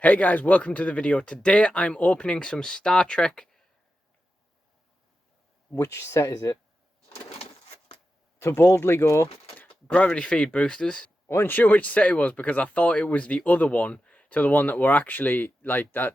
Hey guys, welcome to the video. Today I'm opening some Star Trek. Which set is it? To Boldly Go gravity feed boosters. I wasn't sure which set it was because I thought it was the other one to the one that were actually like that.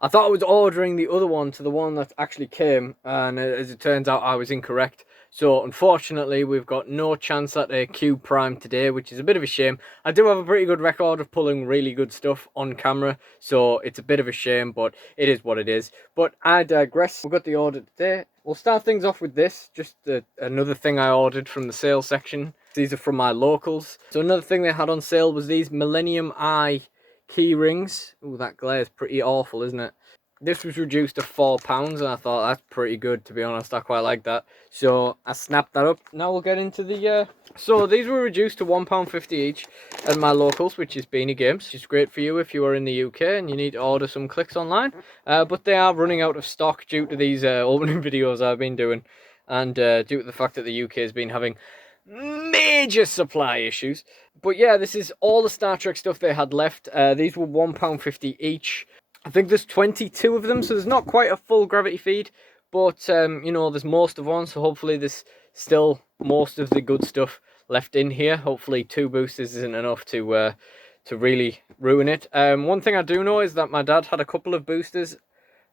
I thought I was ordering the other one to the one that actually came, and as it turns out, I was incorrect. So unfortunately, we've got no chance at a Q Prime today, which is a bit of a shame. I do have a pretty good record of pulling really good stuff on camera, so it's a bit of a shame, but it is what it is. But I digress. We've got the order today. We'll start things off with this, just another thing I ordered from the sales section. These are from my locals. So another thing they had on sale was these Millennium Eye key rings. Ooh, that glare is pretty awful, isn't it? This was reduced to £4, and I thought that's pretty good, to be honest. I quite like that. So I snapped that up. Now we'll get into the... So these were reduced to £1.50 each at my locals, which is Beanie Games. Which is great for you if you are in the UK and you need to order some clicks online. But they are running out of stock due to these opening videos I've been doing. And due to the fact that the UK has been having major supply issues. But yeah, this is all the Star Trek stuff they had left. These were £1.50 each. I think there's 22 of them, so there's not quite a full gravity feed, but you know, there's most of one, so hopefully there's still most of the good stuff left in here. Hopefully 2 boosters isn't enough to really ruin it. One thing I do know is that my dad had a couple of boosters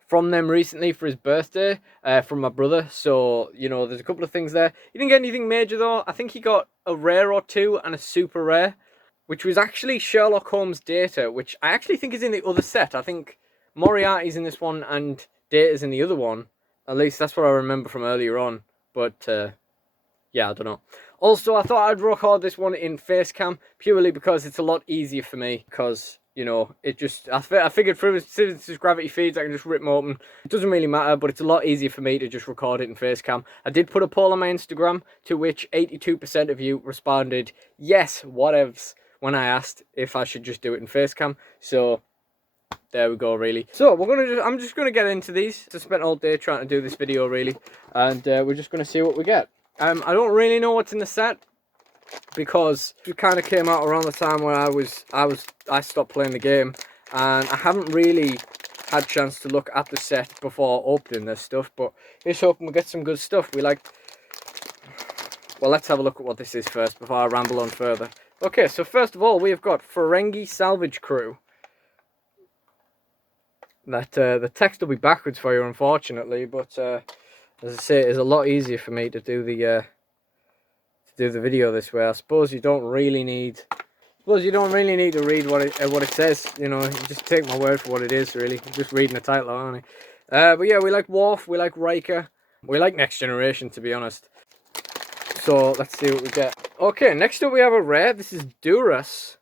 from them recently for his birthday from my brother, so you know, there's a couple of things there. He didn't get anything major though. I think he got a rare or two and a super rare, which was actually Sherlock Holmes Data, which I actually think is in the other set. I think Moriarty's in this one and Data's in the other one. At least that's what I remember from earlier on. But yeah, I don't know. Also, I thought I'd record this one in face cam purely because it's a lot easier for me. Because, you know, it just... I figured since it's gravity feeds, I can just rip them open. It doesn't really matter, but it's a lot easier for me to just record it in face cam. I did put a poll on my Instagram, to which 82% of you responded, yes, whatevs, when I asked if I should just do it in face cam. So there we go, really. So I'm just gonna get into these. I spent all day trying to do this video, really, and we're just gonna see what we get. I don't really know what's in the set because it kind of came out around the time where I stopped playing the game, and I haven't really had a chance to look at the set before opening this stuff. But here's hoping we get some good stuff. Well, let's have a look at what this is first before I ramble on further. Okay, so first of all, we've got Ferengi Salvage Crew. That the text will be backwards for you, unfortunately, but as I say, it is a lot easier for me to do the video this way. I suppose you don't really need to read what it says. You know, you just take my word for what it is. Really, you're just reading the title, aren't you? But yeah, we like Worf, we like Riker, we like Next Generation, to be honest. So let's see what we get. Okay, next up we have a rare. This is Duras.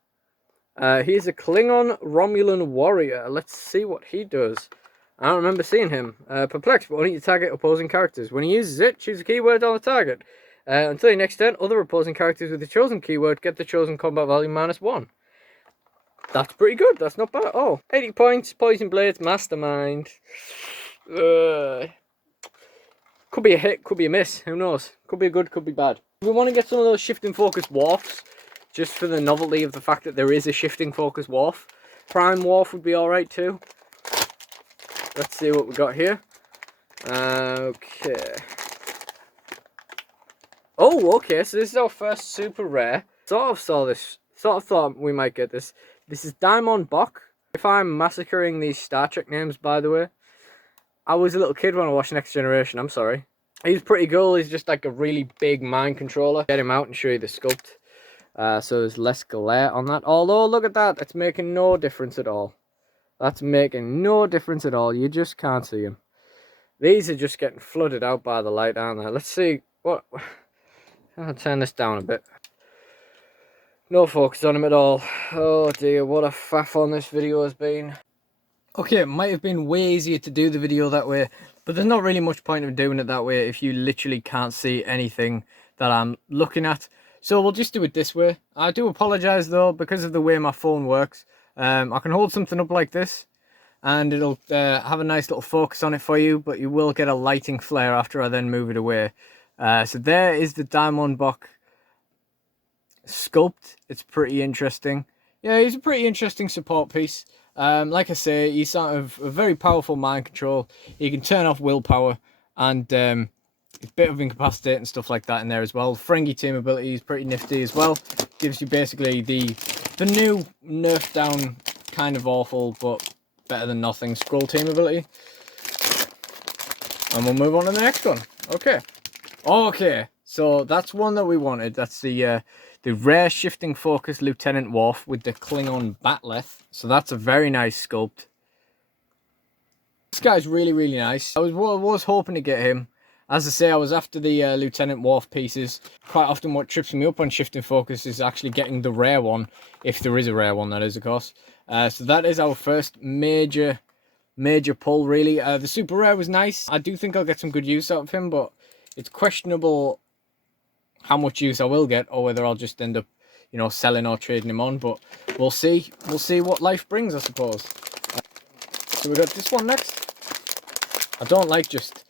He's a Klingon Romulan warrior. Let's see what he does. I don't remember seeing him. Perplexed, but only to target opposing characters. When he uses it, choose a keyword on the target. Until your next turn, other opposing characters with the chosen keyword get the chosen combat value -1. That's pretty good. That's not bad. Oh, 80 points. Poison Blades, Mastermind. Could be a hit, could be a miss. Who knows? Could be good, could be bad. We want to get some of those shifting focus Worfs, just for the novelty of the fact that there is a shifting focus Worf. Prime Worf would be alright too. Let's see what we got here. Okay. Oh, okay, so this is our first super rare. Sort of thought we might get this. This is Diamond Bok. If I'm massacring these Star Trek names, by the way, I was a little kid when I watched Next Generation, I'm sorry. He's pretty cool, he's just like a really big mind controller. Get him out and show you the sculpt. So there's less glare on that. Although, look at that. It's making no difference at all. That's making no difference at all. You just can't see them. These are just getting flooded out by the light, aren't they? Let's see. What? I'll turn this down a bit. No focus on him at all. Oh dear, what a faff on this video has been. Okay, it might have been way easier to do the video that way, but there's not really much point of doing it that way if you literally can't see anything that I'm looking at. So we'll just do it this way. I do apologise though, because of the way my phone works. I can hold something up like this and it'll have a nice little focus on it for you, but you will get a lighting flare after I then move it away. So there is the Diamond Bok sculpt. It's pretty interesting. Yeah, he's a pretty interesting support piece. Like I say, he's sort of a very powerful mind control. He can turn off willpower, and a bit of incapacitate and stuff like that in there as well. Ferengi team ability is pretty nifty as well. Gives you basically the new nerfed down, kind of awful but better than nothing scroll team ability. And we'll move on to the next one. Okay, so that's one that we wanted. That's the rare shifting focus Lieutenant Worf with the Klingon Batleth. So that's a very nice sculpt. This guy's really, really nice. I was hoping to get him. As I say, I was after the Lieutenant Worf pieces. Quite often what trips me up on shifting focus is actually getting the rare one. If there is a rare one, that is, of course. So that is our first major pull, really. The super rare was nice. I do think I'll get some good use out of him, but it's questionable how much use I will get, or whether I'll just end up, you know, selling or trading him on. But we'll see. We'll see what life brings, I suppose. So we got this one next. I don't like just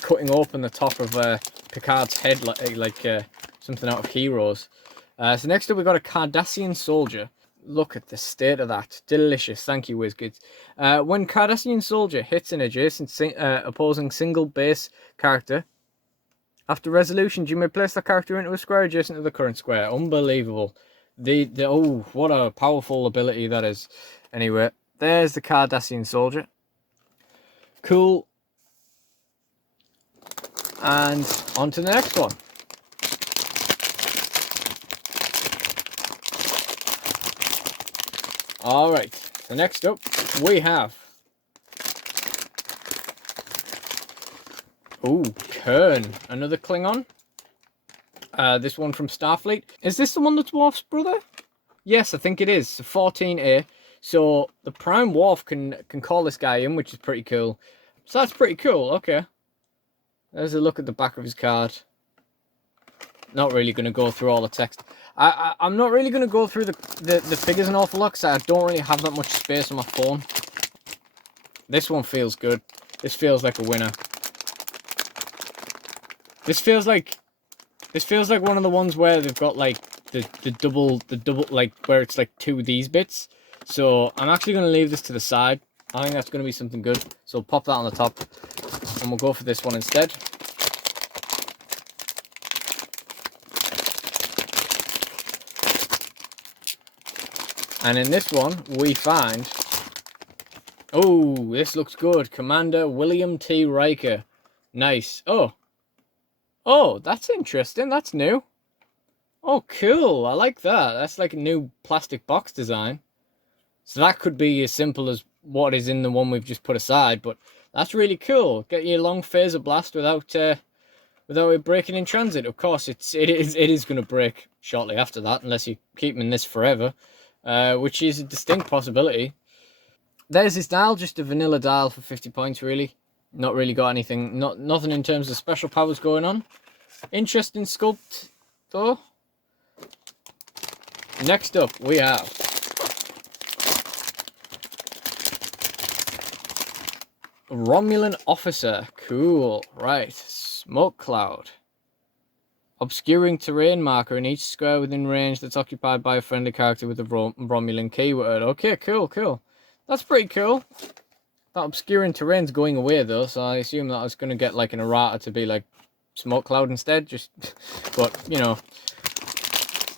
cutting open the top of Picard's head like something out of Heroes. So next up we got a Cardassian soldier. Look at the state of that. Delicious. Thank you, Wizkids. When Cardassian soldier hits an adjacent opposing single base character, after resolutions, you may place that character into a square adjacent to the current square. Unbelievable. Oh, what a powerful ability that is. Anyway, there's the Cardassian soldier. Cool. And on to the next one. Alright, so next up we have... Ooh, Kern, another Klingon. This one from Starfleet. Is this the one that's Worf's brother? Yes, I think it is. 14A. So the Prime Worf can call this guy in, which is pretty cool. So that's pretty cool, okay. There's a look at the back of his card. Not really going to go through all the text. I'm not really going to go through the figures an awful lot, because I don't really have that much space on my phone. This one feels good. This feels like a winner. This feels like one of the ones where they've got like the double like where it's like two of these bits. So I'm actually going to leave this to the side. I think that's going to be something good. So we'll pop that on the top, and we'll go for this one instead. And in this one, we find... Oh, this looks good. Commander William T. Riker. Nice. Oh, that's interesting. That's new. Oh, cool. I like that. That's like a new plastic box design. So that could be as simple as what is in the one we've just put aside, but that's really cool. Get your long phaser blast without it breaking in transit. Of course, it is going to break shortly after that, unless you keep them in this forever. Which is a distinct possibility. There's his dial, just a vanilla dial for 50 points, really. Not really got anything, nothing in terms of special powers going on. Interesting sculpt, though. Next up, we have... Romulan officer. Cool. Right. Smoke cloud. Obscuring terrain marker in each square within range that's occupied by a friendly character with the Romulan keyword. Okay, cool. That's pretty cool. That obscuring terrain's going away though, so I assume that I was going to get like an errata to be like smoke cloud instead. But, you know,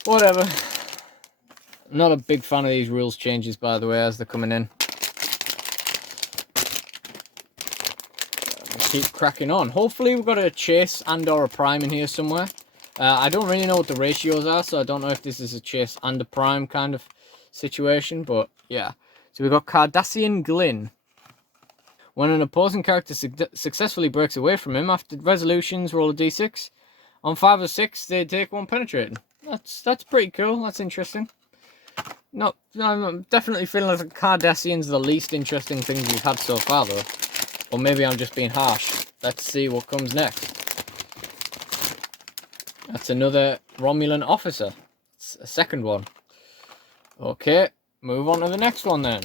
whatever. I'm not a big fan of these rules changes, by the way, as they're coming in. Keep cracking on. Hopefully we've got a chase and or a prime in here somewhere. I don't really know what the ratios are, so I don't know if this is a chase and a prime kind of situation, but yeah. So we've got Cardassian Glyn. When an opposing character successfully breaks away from him, after resolutions, roll a d6. On 5 or 6, they take 1 penetrating. That's pretty cool. That's interesting. I'm definitely feeling like Cardassian's the least interesting thing we've had so far, though. Or maybe I'm just being harsh. Let's see what comes next. That's another Romulan officer. It's a second one. Okay, move on to the next one then.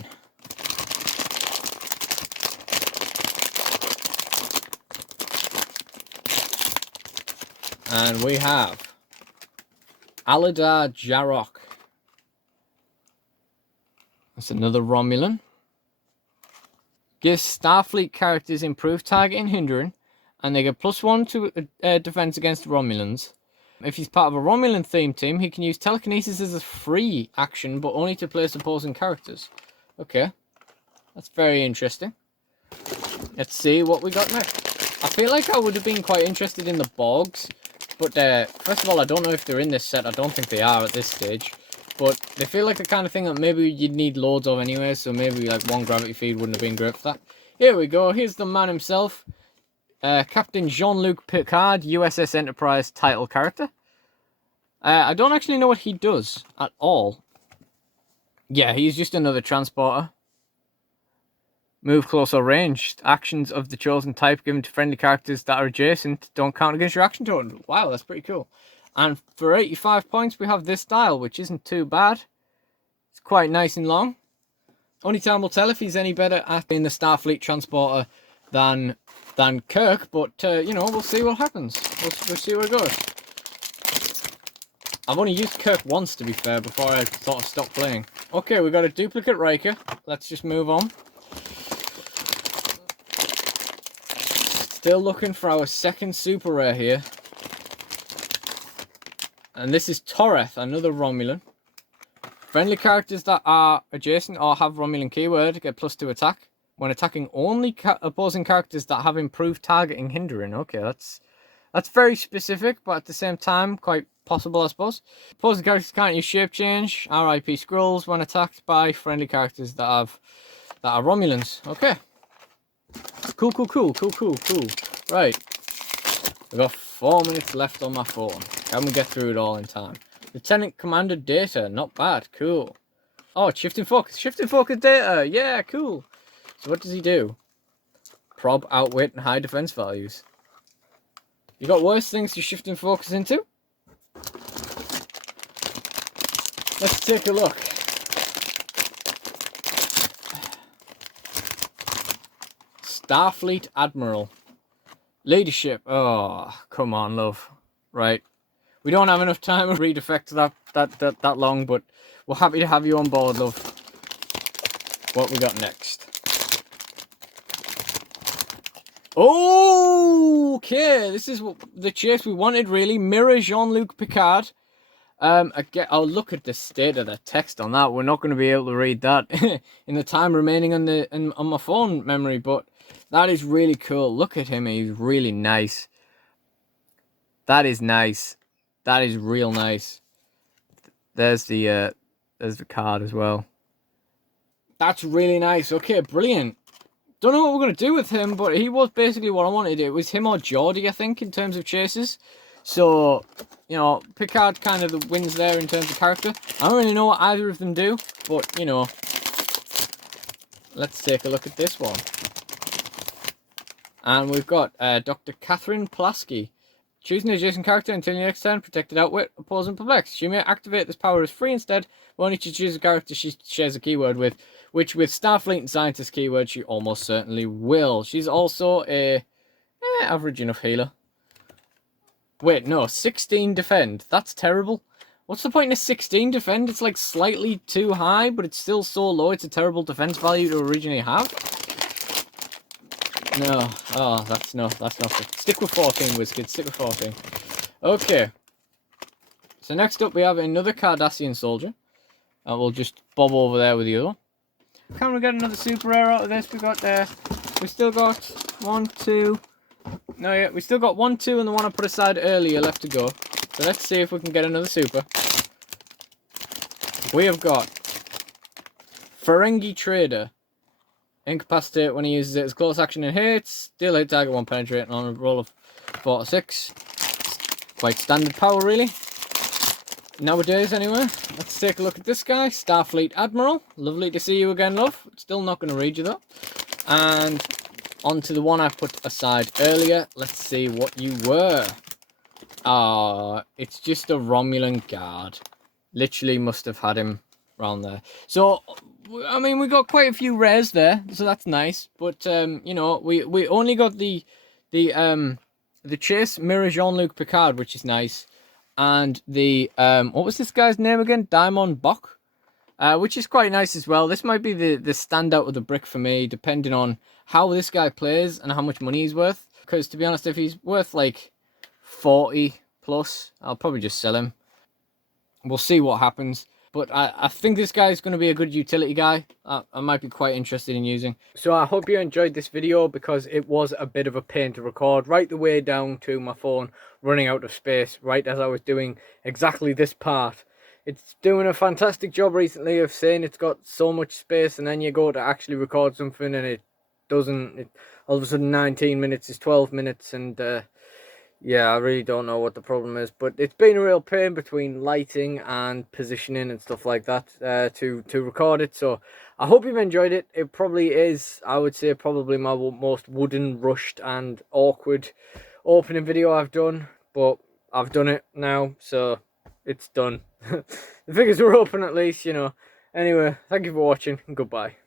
And we have Aladar Jarok. That's another Romulan. Gives Starfleet characters improved targeting hindering, and they get +1 to defense against Romulans. If he's part of a Romulan themed team, he can use telekinesis as a free action, but only to place opposing characters. Okay, that's very interesting. Let's see what we got next. I feel like I would have been quite interested in the Borgs, but first of all, I don't know if they're in this set. I don't think they are at this stage, but they feel like the kind of thing that maybe you'd need loads of anyway, so maybe like one gravity feed wouldn't have been great for that. Here we go. Here's the man himself. Captain Jean-Luc Picard, USS Enterprise title character. I don't actually know what he does at all. Yeah, he's just another transporter. Move close or ranged. Actions of the chosen type given to friendly characters that are adjacent don't count against your action total. Wow, that's pretty cool. And for 85 points, we have this style, which isn't too bad. It's quite nice and long. Only time will tell if he's any better at being the Starfleet transporter than Kirk, but you know, we'll see what happens. We'll see where it goes. I've only used Kirk once, to be fair, before I sort of stopped playing. Okay, we got a duplicate Riker. Let's just move on. Still looking for our second super rare here. And this is Toreth, another Romulan. Friendly characters that are adjacent or have Romulan keyword get +2 attack. When attacking only opposing characters that have improved targeting hindering. Okay, that's very specific, but at the same time, quite possible, I suppose. Opposing characters can't use shape change, RIP scrolls when attacked by friendly characters that are Romulans. Okay. Cool. Right. We've got 4 minutes left on my phone. Can we get through it all in time? Lieutenant Commander Data, not bad, cool. Oh, shifting focus data, yeah, cool. So what does he do? Prob, outwit, and high defense values. You got worse things to shift and focus into? Let's take a look. Starfleet Admiral. Leadership. Oh, come on, love. Right. We don't have enough time to read effects that long, but we're happy to have you on board, love. What we got next? Oh, okay. This is the chase we wanted, really. Mirror Jean-Luc Picard. Again, oh, look at the state of the text on that. We're not going to be able to read that in the time remaining on my phone memory, but that is really cool. Look at him. He's really nice. That is nice. That is real nice. There's the card as well. That's really nice. Okay, brilliant. Don't know what we're going to do with him, but he was basically what I wanted. It was him or Geordie, I think, in terms of chases. So, you know, Picard kind of wins there in terms of character. I don't really know what either of them do, but, you know. Let's take a look at this one. And we've got Dr. Catherine Pulaski. Choose an adjacent character until your next turn. Protected, outwit, oppose, and perplex. She may activate this power as free instead, but only to choose a character she shares a keyword with, which with Starfleet and Scientist keyword she almost certainly will. She's also a average enough healer. Wait, no, 16 defend. That's terrible. What's the point in a 16 defend? It's like slightly too high, but it's still so low. It's a terrible defense value to originally have. No, oh, that's not good. Stick with 14, Wizkids, stick with 14. Okay. So next up we have another Cardassian soldier. And we'll just bob over there with the other one. Can we get another super rare out of this? We still got 1, 2. No, yeah, we still got 1, 2, and the one I put aside earlier left to go. So let's see if we can get another super. We have got Ferengi Trader. Incapacitate when he uses it as close action and hits. Still hit target 1 penetrating on a roll of 4 to 6. Quite standard power, really. Nowadays, anyway. Let's take a look at this guy. Starfleet Admiral. Lovely to see you again, love. Still not going to read you, though. And on to the one I put aside earlier. Let's see what you were. Ah, it's just a Romulan guard. Literally must have had him around there. So, I mean, we got quite a few rares there, so that's nice. But you know, we only got the chase Mirror Jean-Luc Picard, which is nice, and the what was this guy's name again? Daimon Bok. which is quite nice as well. This might be the standout of the brick for me, depending on how this guy plays and how much money he's worth. Because to be honest, if he's worth like 40 plus, I'll probably just sell him. We'll see what happens. But I think this guy is going to be a good utility guy. I might be quite interested in using. So I hope you enjoyed this video, because it was a bit of a pain to record right the way down to my phone running out of space right as I was doing exactly this part. It's doing a fantastic job recently of saying it's got so much space, and then you go to actually record something and it doesn't. All of a sudden 19 minutes is 12 minutes, and yeah, I really don't know what the problem is, but it's been a real pain between lighting and positioning and stuff like that to record it. So I hope you've enjoyed it. It probably is, I would say, probably my most wooden, rushed and awkward opening video I've done, but I've done it now, so it's done. The figures were open at least, you know. Anyway, thank you for watching, and goodbye.